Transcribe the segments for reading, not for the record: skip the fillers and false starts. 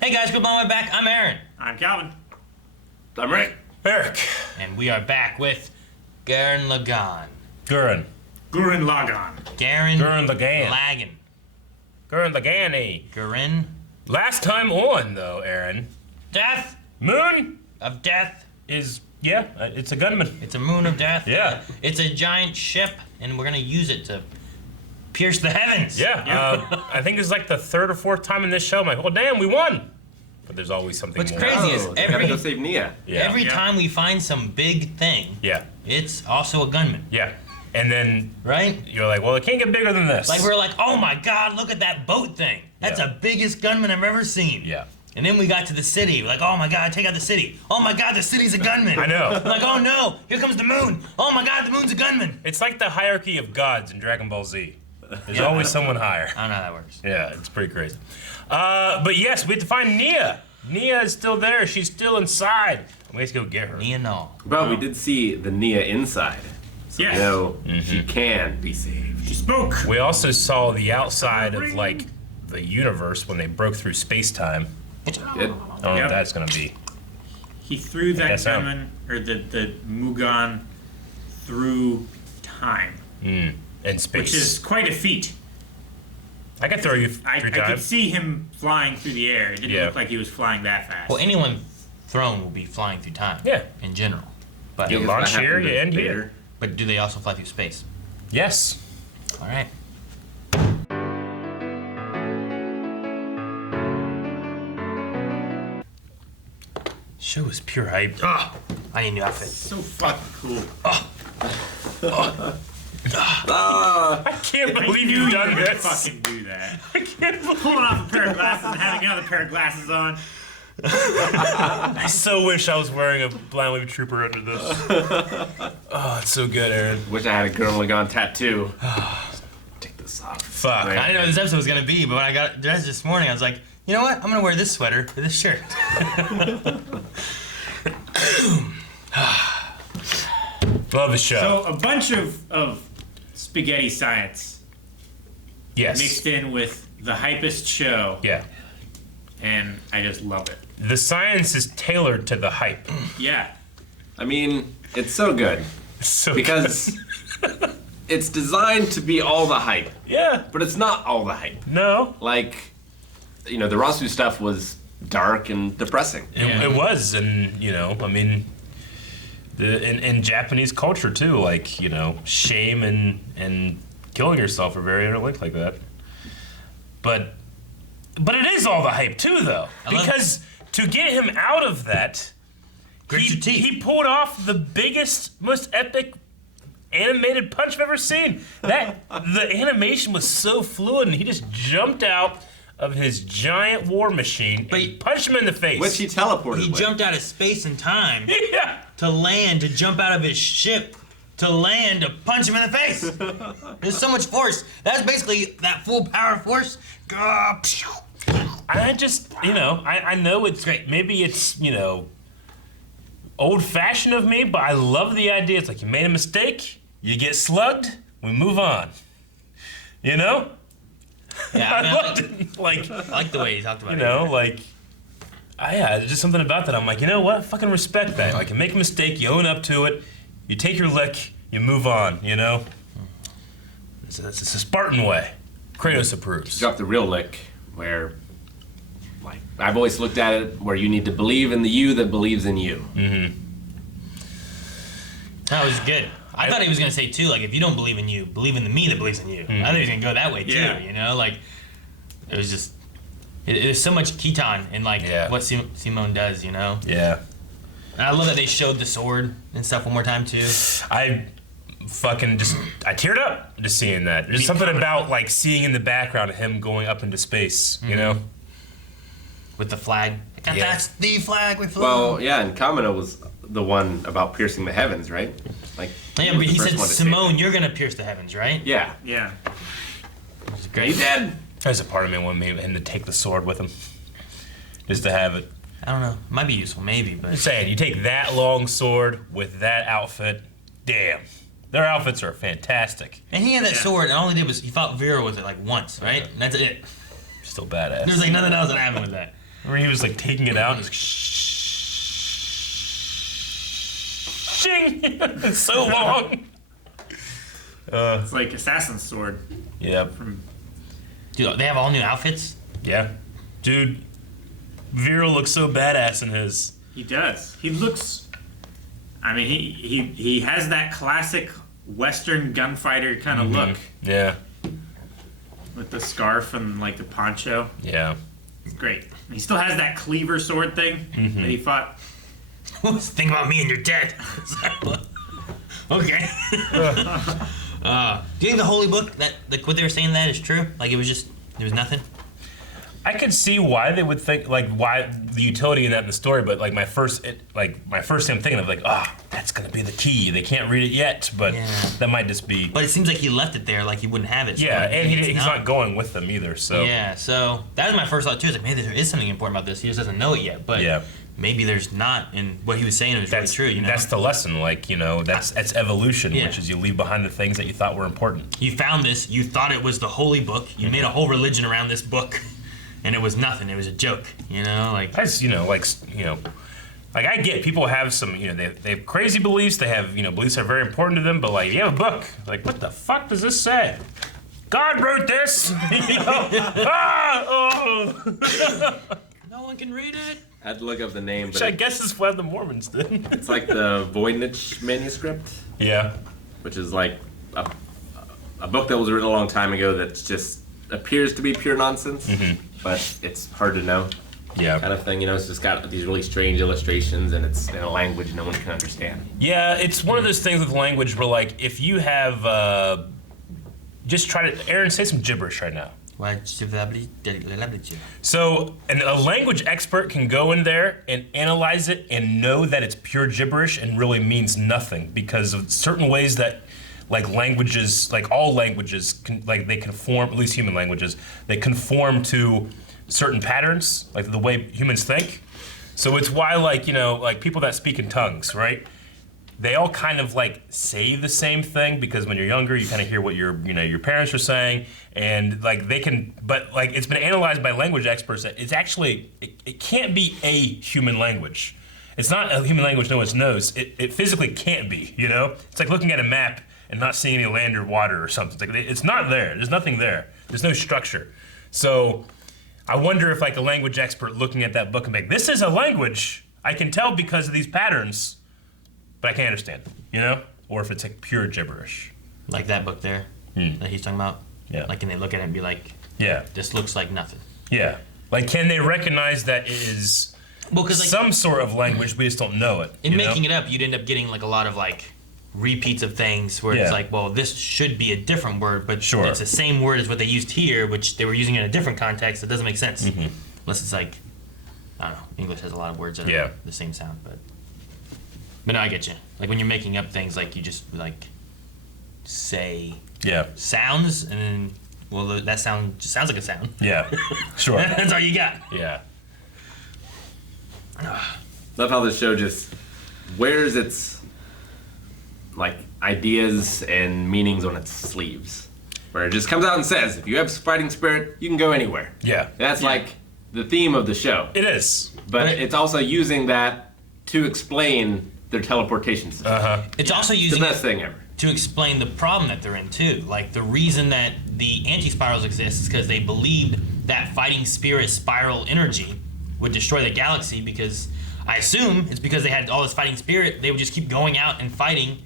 Hey guys, good morning, back. I'm Aaron. I'm Calvin. I'm Rick. Eric. And we are back with Gurren Lagann. Gurren Lagann. Gurren Lagann. Lagann. Gurren Lagann. Gurren. Last time on, though, Aaron. Death Moon of Death. is, it's a gunman. It's a moon of death. Yeah. It's a giant ship, and we're gonna use it to pierce the heavens. Yeah. I think it's like the third or fourth time in this show. I'm like, well, damn, we won. But there's always something What's more. crazy is They gotta go save Nia. Yeah. every time we find some big thing, Yeah. it's also a gunman, Yeah. And then right? you're like, well, it can't get bigger than this. Like we're like, oh my God, look at that boat thing. That's Yeah. the biggest gunman I've ever seen. Yeah. And then we got to the city. We're like, oh my God, take out the city. Oh my God, the city's a gunman. I know. Like, oh no, here comes the moon. Oh my God, the moon's a gunman. It's like the hierarchy of gods in Dragon Ball Z. There's always someone higher. I don't know how that works. Yeah, it's pretty crazy. But yes, we have to find Nia. Nia is still there. She's still inside. We have to go get her. Nia no. But we did see the Nia inside. So Yes. we know she can be saved. She spoke. We also saw the outside of, like, the universe when they broke through space-time. Good. I don't know Yep. what that's gonna be. He threw that Guess so. gunman, or the Mugan, through time, And space. which is quite a feat. I could throw you I three could times. see him flying through the air. It didn't Yeah. look like he was flying that fast. Well, anyone thrown will be flying through time. Yeah. In general. But You Guess launch what here, happened you to end here. Vader? but do they also fly through space? Yes. All right. Show is pure hype. Oh, I need a new outfit. So fucking cool. I can't believe you've done You're gonna this. fucking do that. I can't believe. Pulling off a pair of glasses and having another pair of glasses on. I so wish I was wearing a Blind Wave Trooper under this. Oh, it's so good, Aaron. Wish I had a Gurren Lagann tattoo. Take this off. Fuck. I didn't know what this episode was gonna be, but when I got dressed this morning, I was like, you know what? I'm gonna wear this sweater with this shirt. Love the show. So a bunch of spaghetti science Yes. mixed in with the hypest show, Yeah. and I just love it. The science is tailored to the hype. Yeah. I mean, it's so good So because it's designed to be all the hype, yeah. but it's not all the hype. No. Like, the Rasu stuff was dark and depressing. It was, and I mean, in Japanese culture too, like shame and killing yourself are very interlinked like that. But it is all the hype too, though, because to get him out of that, he pulled off the biggest, most epic animated punch I've ever seen. The animation was so fluid, and he just jumped out of his giant war machine and punched him in the face. Which he teleported He with. jumped out of space and time Yeah. to land, to jump out of his ship, to land, to punch him in the face. There's so much force. That's basically that full power force. I just, I know it's great. Maybe it's, old-fashioned of me, but I love the idea. It's like you made a mistake, you get slugged, we move on. Yeah, I mean, loved it. Like, I like the way he talked about it. there's just something about that. I'm like, you know what? Fucking respect that. Like, you make a mistake, you own up to it, you take your lick, you move on. It's a Spartan way. Kratos approves. Drop the real lick, where, like, I've always looked at it where you need to believe in the you that believes in you. That was good. I thought he was gonna say too, like if you don't believe in you, believe in the me that believes in you. I thought he was gonna go that way too. Yeah. Like it was just there's so much Keaton in what Simone does. Yeah. And I love that they showed the sword and stuff one more time too. I teared up just seeing that. There's something about like seeing in the background him going up into space, With the flag. Yeah. That's the flag we flew. Well, yeah, and Kamino was the one about piercing the heavens, right? Like, yeah, was but the he first said, one to say Simone, you're gonna pierce the heavens, right? it. Yeah. Yeah. Which is He great. did. There's a part of me wanting him to take the sword with him. Just to have it. I don't know. Might be useful, maybe, but I'm saying, you take that long sword with that outfit, damn. Their outfits are fantastic. and he had that sword, and all he did was he fought Vera with it like once, right? And that's it. Still badass. There's like nothing else that happened with that. Where he was like taking it out and just shing. It's so long. It's like Assassin's Sword. Yeah. Dude, they have all new outfits. Yeah. Dude, Vero looks so badass in his. He does. He looks. I mean, he has that classic Western gunfighter kind of look Yeah. with the scarf and like the poncho. Yeah. It's great. And he still has that cleaver sword thing that he fought. Think about me and you're dead. Okay. Do you think the Holy Book, that like what they were saying, that is true? Like it was just, there was nothing? I could see why they would think, like, why the utility in that in the story, but like my first thing I'm thinking of, like, that's gonna be the key. They can't read it yet, but that might just be. But it seems like he left it there, like he wouldn't have it. So Yeah, like, and it's he's not going with them either, so. Yeah, so that was my first thought too. I was like, man, there is something important about this. He just doesn't know it yet, but Yeah. maybe there's not. And what he was saying was really true. You know, That's the lesson, like, that's evolution, Yeah. which is you leave behind the things that you thought were important. you found this. You thought it was the Holy Book. You made a whole religion around this book, and it was nothing. It was a joke. You know, like That's, like I get people have some, they have crazy beliefs. They have, beliefs that are very important to them. But like, you have a book. Like, what the fuck does this say? God wrote this. no one can read it. I had to look up the name, Which but I guess is what the Mormons did. it's like the Voynich manuscript, Yeah. which is like a book that was written a long time ago that just appears to be pure nonsense, but it's hard to know. Yeah. Kind of thing, it's just got these really strange illustrations, and it's in a language no one can understand. Yeah, it's one of those things with language where, like, if you have, just try to, Aaron, say some gibberish right now. So, a language expert can go in there and analyze it and know that it's pure gibberish and really means nothing because of certain ways that, like, languages, like all languages, they conform, at least human languages, they conform to certain patterns, like the way humans think. So it's why, like, like people that speak in tongues, right? They all kind of like say the same thing because when you're younger, you kind of hear what your parents are saying, and like they can, but like it's been analyzed by language experts that it's actually, it can't be a human language. It's not a human language no one knows. It physically can't be, It's like looking at a map and not seeing any land or water or something. It's not there. There's nothing there. There's no structure. So I wonder if like a language expert looking at that book and be like, this is a language. I can tell because of these patterns, but I can't understand, Or if it's like pure gibberish. Like that book there that he's talking about. Yeah. Like, can they look at it and be like, Yeah. this looks like nothing. Yeah. Like, can they recognize that it is some sort of language, we just don't know it? In making it up, you'd end up getting like a lot of like repeats of things where it's like, well, this should be a different word, but it's the same word as what they used here, which they were using in a different context. It doesn't make sense. Unless it's like, I don't know, English has a lot of words that are the same sound, but no, I get you. Like when you're making up things, like you just like say sounds, and then, well, that sound just sounds like a sound. Yeah, sure. That's all you got. Yeah. Love how this show just wears its like ideas and meanings on its sleeves, where it just comes out and says, if you have fighting spirit, you can go anywhere. Yeah. That's like the theme of the show. It is. But it's also using that to explain their teleportation system. It's also It's using the best thing ever. to explain the problem that they're in too. Like the reason that the anti-spirals exist is because they believed that fighting spirit spiral energy would destroy the galaxy, because I assume it's because they had all this fighting spirit, they would just keep going out and fighting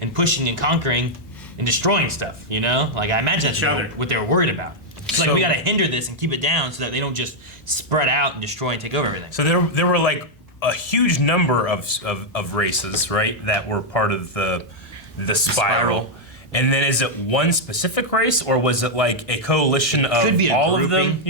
and pushing and conquering and destroying stuff, Like I imagine that's what they were worried about. It's like, we gotta hinder this and keep it down so that they don't just spread out and destroy and take over everything. So there were like a huge number of races, right, that were part of the spiral. And then is it one specific race, or was it like a coalition of all of them,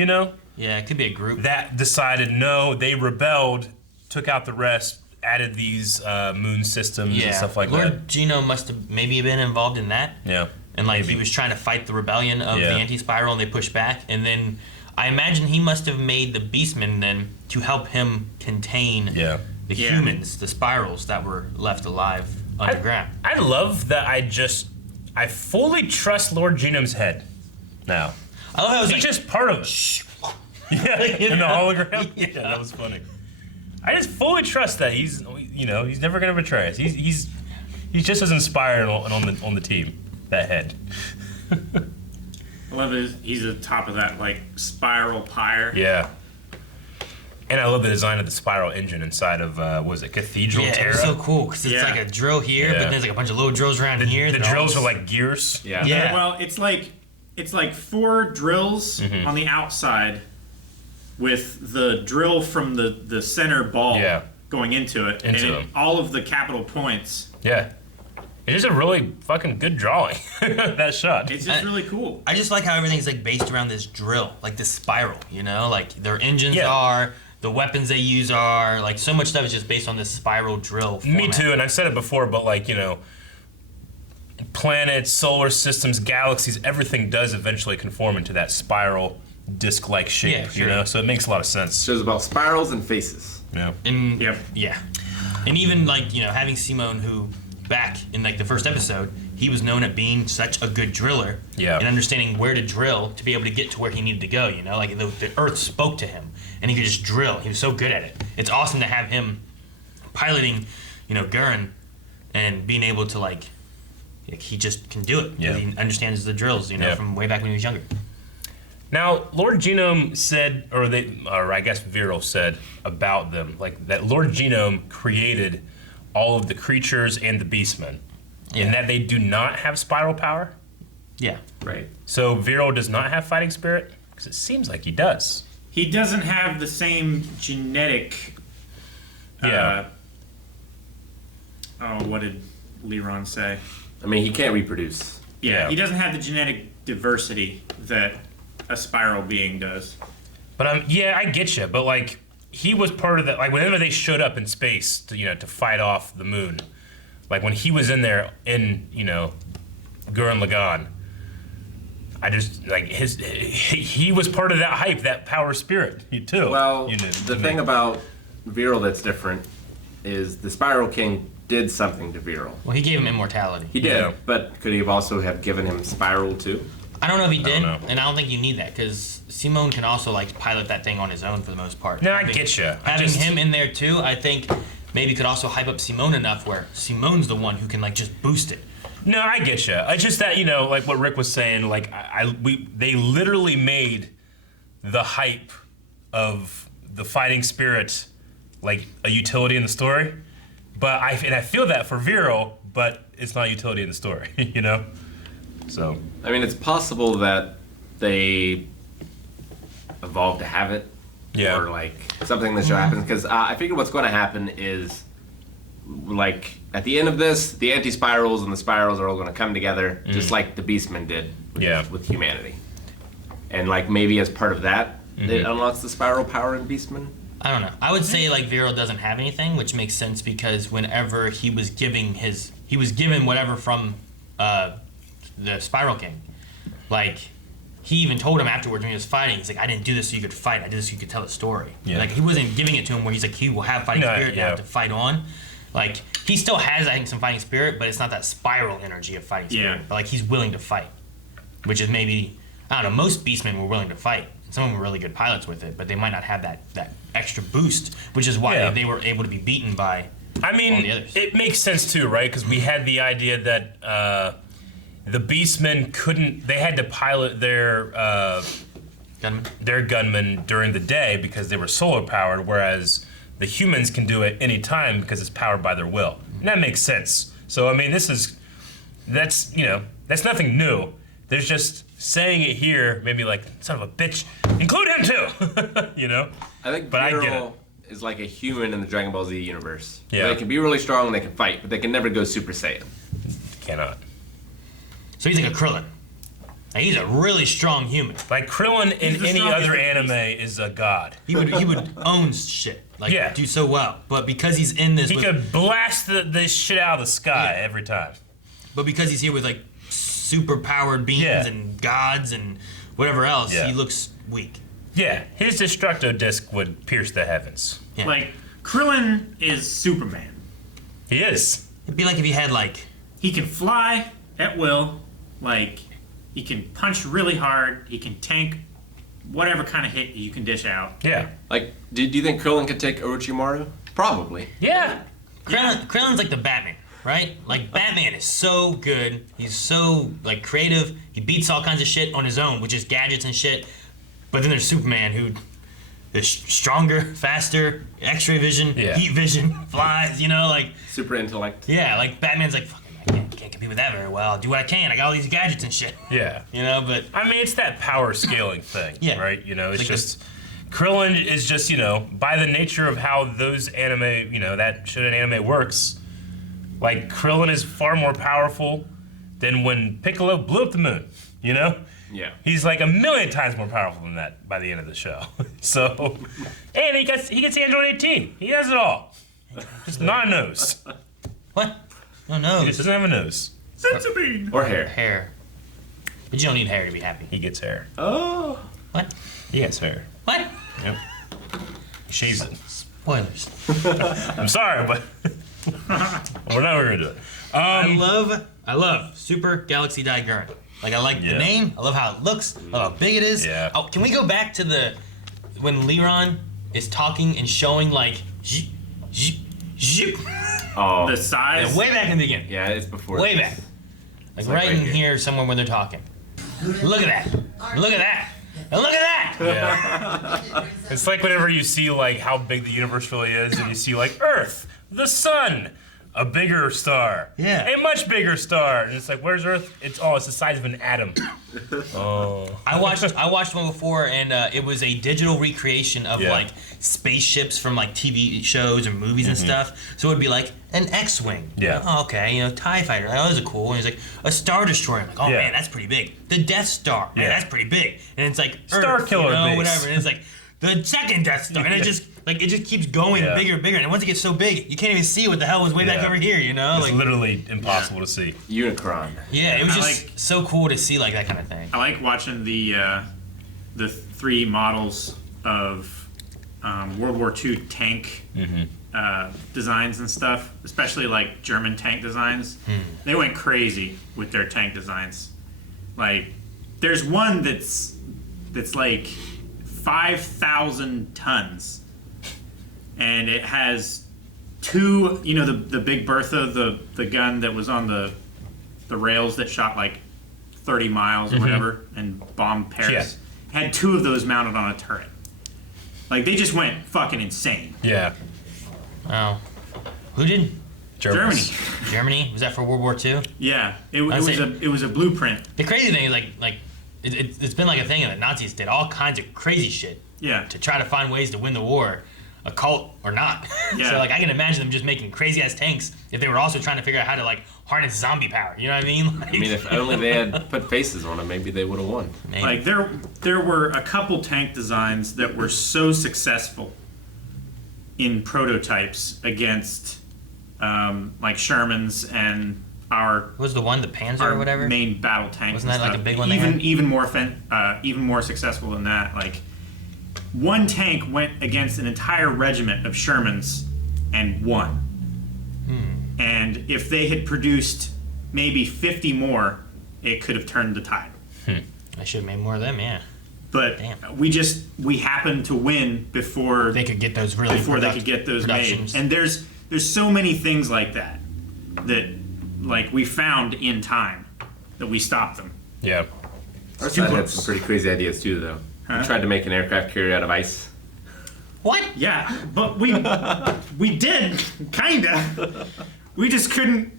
Yeah, it could be a group. that decided no, they rebelled, took out the rest, added these moon systems and stuff like Lord that. Gino must have maybe been involved in that. Yeah. And like he was trying to fight the rebellion of the anti-spiral, and they pushed back. And then I imagine he must have made the Beastmen then to help him contain the humans, the spirals that were left alive underground. I love that I fully trust Lord Genome's head now. I love how He's just part of it. Yeah, in the hologram. Yeah, that was funny. I just fully trust that he's never gonna betray us. He's just as inspired on the team. That head. I love it. He's at the top of that like spiral pyre. Yeah. And I love the design of the spiral engine inside of was it Cathedral Yeah, Terra? it's so cool because it's like a drill here, Yeah. but there's like a bunch of little drills around here. The drills are like gears. Yeah. Yeah. Well, it's like 4 drills on the outside, with the drill from the center ball going into it, Into and them. all of the capital points. Yeah. It is a really fucking good drawing. That shot. It's just really cool. I just like how everything's like based around this drill, like this spiral. You know, like their engines Yeah. are, the weapons they use are, like so much stuff is just based on this spiral drill. Me format. too, and I've said it before, but like, planets, solar systems, galaxies, everything does eventually conform into that spiral disc-like shape, Yeah, sure. So it makes a lot of sense. Shows about spirals and faces. Yeah. And Yep. yeah, and even like having Simone, who back in like the first episode, he was known at being such a good driller, and understanding where to drill to be able to get to where he needed to go. Like the Earth spoke to him, and he could just drill. He was so good at it. It's awesome to have him piloting, Gurren, and being able to like he just can do it. Yeah. He understands the drills, from way back when he was younger. Now, Lord Genome said, or I guess Viral said about them, like that Lord Genome created all of the creatures and the beastmen, and that they do not have spiral power. Yeah. Right. So Viral does not have fighting spirit, because it seems like he does. He doesn't have the same genetic. Yeah. What did Leron say? I mean, he can't reproduce. Yeah, he doesn't have the genetic diversity that a spiral being does. But I get you. But like, he was part of that. Like, whenever they showed up in space to fight off the moon, like when he was in there in Gurren Lagann, I just like he was part of that hype, that power spirit too. Well, the thing about Viral that's different is the Spiral King did something to Viral. Well, he gave him immortality. He did, Yeah. but could he have also have given him Spiral too? I don't know if he did, know. and I don't think you need that because Simone can also like pilot that thing on his own for the most part. No, I get you. Having him in there too, I think maybe could also hype up Simone enough where Simone's the one who can like just boost it. No, I get you. It's just that like what Rick was saying. Like they literally made the hype of the fighting spirit like a utility in the story. But I feel that for Viral, but it's not utility in the story. So I mean, it's possible that they evolved to have it, or like something that should happen. Because I figure what's going to happen is, like at the end of this, the anti-spirals and the spirals are all going to come together, just like the Beastmen did with humanity. And like maybe as part of that, it unlocks the spiral power in Beastmen. I don't know. I would say like Viral doesn't have anything, which makes sense because whenever he was given whatever from the Spiral King. Like he even told him afterwards when he was fighting, he's like, I didn't do this so you could fight. I did this so you could tell a story. Yeah. Like he wasn't giving it to him where he's like, he will have fighting spirit now to fight on. Like he still has, I think, some fighting spirit, but it's not that spiral energy of fighting spirit. Yeah. But like he's willing to fight, which is maybe, I don't know, most beastmen were willing to fight. Some of them were really good pilots with it, but they might not have that extra boost, which is why they were able to be beaten by all the others. It makes sense too, right? Because we had the idea that the Beastmen couldn't. They had to pilot their gunmen during the day because they were solar powered, whereas the humans can do it any time because it's powered by their will. And that makes sense. So I mean, that's nothing new. There's just saying it here, maybe like, son of a bitch, include him too. I think But I get Viral is like a human in the Dragon Ball Z universe. Yeah. They can be really strong, they can fight, but they can never go Super Saiyan. Cannot. So he's like a Krillin. Like, he's a really strong human. Like Krillin in the any strongest other of the anime is a god. He would own shit. Like Yeah. do so well. But because he's in this He could blast the shit out of the sky every time. but because he's here with like super powered beings Yeah. and gods and whatever else, Yeah. he looks weak. Yeah, his Destructo Disc would pierce the heavens. Yeah. Like Krillin is Superman. He is. It'd be like if he had like He can fly at will. Like he can punch really hard. He can tank whatever kind of hit you can dish out. Yeah. Like, do you think Krillin could take Orochimaru? Probably. Yeah. Krillin's like the Batman, right? Like Batman is so good. He's so like creative. He beats all kinds of shit on his own, which is gadgets and shit. But then there's Superman who is stronger, faster, X-ray vision, heat vision, flies. You know, like Super intellect. yeah, like Batman's like fucking. I can't compete with that very well. I'll do what I can. I got all these gadgets and shit. Yeah. You know, but I mean, it's that power scaling thing, Yeah. right? You know, it's Like just Krillin is just, you know, by the nature of how those anime, you know, that shonen anime works, like Krillin is far more powerful than when Piccolo blew up the moon, you know? Yeah. He's like a million times more powerful than that by the end of the show. So, and he gets Android 18. He has it all. Just not a nose. what? No, no. He just doesn't have a nose. Senzu bean. Or hair. Hair. But you don't need hair to be happy. He gets hair. Oh. What? He has hair. What? Yep. He shaves it. Spoilers. I'm sorry, but we're never gonna do it. I love Super Galaxy Dai Gurren. Like I like the name. I love how it looks. I love how big it is. Yeah. Oh, can we go back to when Liron is talking and showing like zip, zip, zip. Oh. The size. Yeah, way back in the beginning. Yeah, it's before. Way back. Like like right right in here. here somewhere when they're talking. Look at that. Look at that. And look at that. Yeah. It's like whenever you see like how big the universe really is, and you see like Earth, the sun, a bigger star, Yeah. a much bigger star, and it's like, where's Earth? It's the size of an atom. Oh. I watched one before, and it was a digital recreation of like spaceships from like TV shows or movies and stuff. So it would be like an X-wing. Yeah. Oh, okay, you know, TIE fighter. Like, oh, those are cool. And he's like a Star Destroyer. I'm like, oh Yeah. man, that's pretty big. The Death Star. Man, Yeah. that's pretty big. And it's like Star Earth, Killer you know, base. whatever. And it's like the second Death Star, and it just keeps going Yeah. bigger and bigger. And once it gets so big, you can't even see what the hell was way back Yeah. over here. You know, It's like literally impossible to see. Unicron. yeah, it was I just like- so cool to see like that kind of thing. I like watching the 3 models of World War II tank designs and stuff, especially like German tank designs. They went crazy with their tank designs. Like, there's one that's like 5,000 tons, and it has 2. You know the Big Bertha, the gun that was on the rails that shot like 30 miles or whatever and bombed Paris. Had 2 of those mounted on a turret. Like, they just went fucking insane. Yeah. Wow. Who did? Germany. Germany? Was that for World War II? Yeah, it I'd say- was a blueprint. The crazy thing is it's been like a thing that Nazis did all kinds of crazy shit Yeah. to try to find ways to win the war, occult or not. Yeah. So like I can imagine them just making crazy ass tanks if they were also trying to figure out how to like harness zombie power. You know what I mean? Like, I mean, if only they had put faces on them, maybe they would have won. maybe. Like, there were a couple tank designs that were so successful in prototypes against like Sherman's and our What was the one, the Panzer or whatever? main battle tanks. Wasn't and that like stuff. a big one they Even had? even more successful than that. Like, one tank went against an entire regiment of Shermans and won. And if they had produced maybe 50 more, it could have turned the tide. I should have made more of them. Yeah. But Damn. we happened to win before They could get those really they could get those made. productions. And there's so many things like that like we found in time that we stopped them. Yeah. Our Too side had close. some pretty crazy ideas too, though. Huh? We tried to make an aircraft carrier out of ice. What? Yeah, but we did kinda. We just couldn't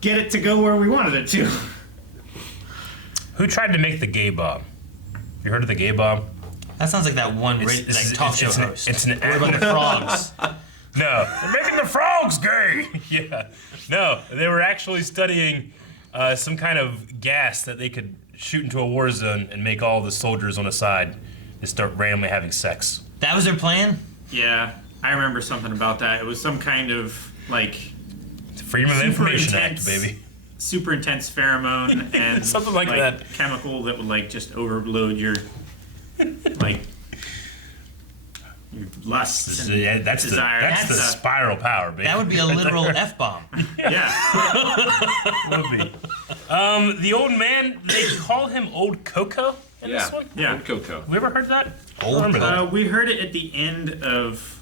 get it to go where we wanted it to. Who tried to make the gay bomb? You heard of the gay bomb? That sounds like that one like talk show host. It's an What about the frogs? No, they're making the frogs gay. Yeah, no, they were actually studying some kind of gas that they could shoot into a war zone and make all the soldiers on the side and start randomly having sex. That was their plan? Yeah, I remember something about that. It was some kind of like It's Freedom of Super Information intense. Act, baby. super intense pheromone and Something like that. chemical that would like just overload your like your lusts and Yeah, that's the desires. that's the spiral power, baby. That would be a literal F-bomb. Yeah. Would be. The old man, they call him Old Coco. in this one? Yeah. And Coco. We ever heard that? I Old don't remember that. We heard it at the end of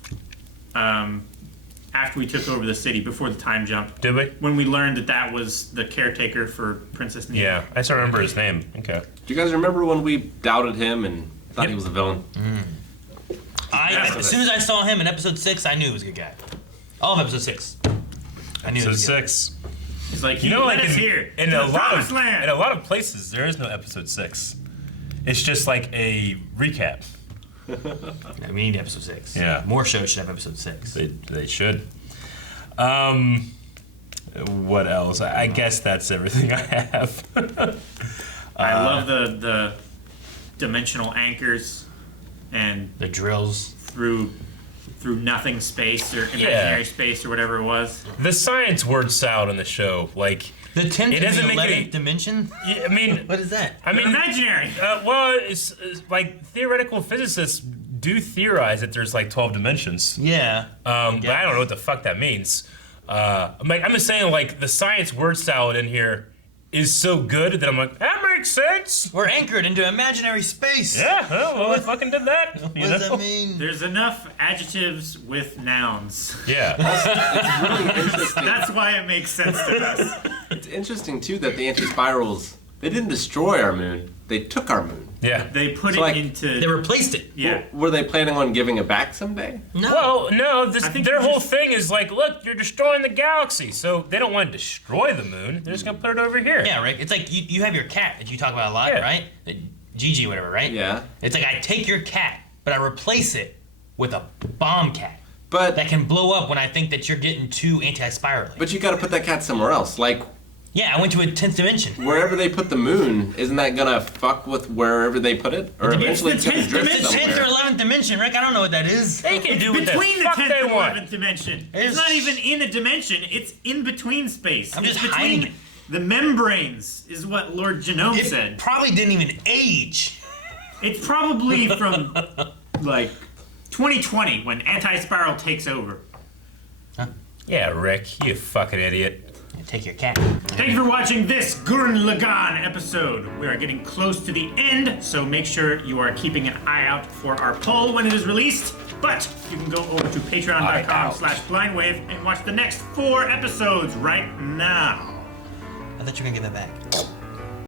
after we took over the city, before the time jump. Did we? When we learned that was the caretaker for Princess Nina. Yeah, I still remember his name. Okay. Do you guys remember when we doubted him and thought he was a villain? As soon as I saw him in episode 6, I knew he was a good guy. All of episode 6. I knew he So was good. 6. He's like, You know, like here. in to a the lot promised of land. in a lot of places, there is no episode 6. It's just like a recap. Yeah, we need episode 6. Yeah. More shows should have episode 6. They should. What else? I guess that's everything I have. I love the dimensional anchors and The drills. through nothing space or imaginary space or whatever it was. The science word salad on the show, like The 10th It and doesn't the make 11th any- dimension? I mean, What is that? I mean, Imaginary. well, it's like theoretical physicists do theorize that there's like 12 dimensions. Yeah. But I don't know what the fuck that means. I'm just saying, like, the science word salad in here is so good that I'm like, that makes sense. We're anchored into imaginary space. Yeah, well, I fucking did that. What You does know? that mean? There's enough adjectives with nouns. Yeah. It's really interesting. That's why it makes sense to us. It's interesting too that the anti-spirals, they didn't destroy our moon. They took our moon. Yeah. They put So, it like, into They replaced it. yeah. Were they planning on giving it back someday? No. Well, no, I think their you whole just- thing is like, look, you're destroying the galaxy. So they don't want to destroy the moon. They're just going to put it over here. Yeah, Rick. It's like you have your cat that you talk about a lot, Yeah. right? Gigi, whatever, right? Yeah. It's like I take your cat, but I replace it with a bomb cat But that can blow up when I think that you're getting too anti-spirally. but you got to put that cat somewhere else. Like Yeah, I went to a 10th dimension. wherever they put the moon, isn't that gonna fuck with wherever they put it? Or It's eventually the it's gonna 10th drift It's the 10th or somewhere. 11th dimension, Rick. I don't know what that is. They can do what the Between the fuck 10th they and want. 11th dimension. It's- It's not even in a dimension. It's in between space. I'm It's just between hiding it. the membranes, is what Lord Genome It said. probably didn't even age. It's probably from like 2020 when anti-spiral takes over. Yeah, Rick, you fucking idiot. Take your cat. Thank you for watching this Gurren Lagann episode. We are getting close to the end, so make sure you are keeping an eye out for our poll when it is released. But you can go over to Eye out. patreon.com/blindwave and watch the next 4 episodes right now. I thought you were gonna give that back.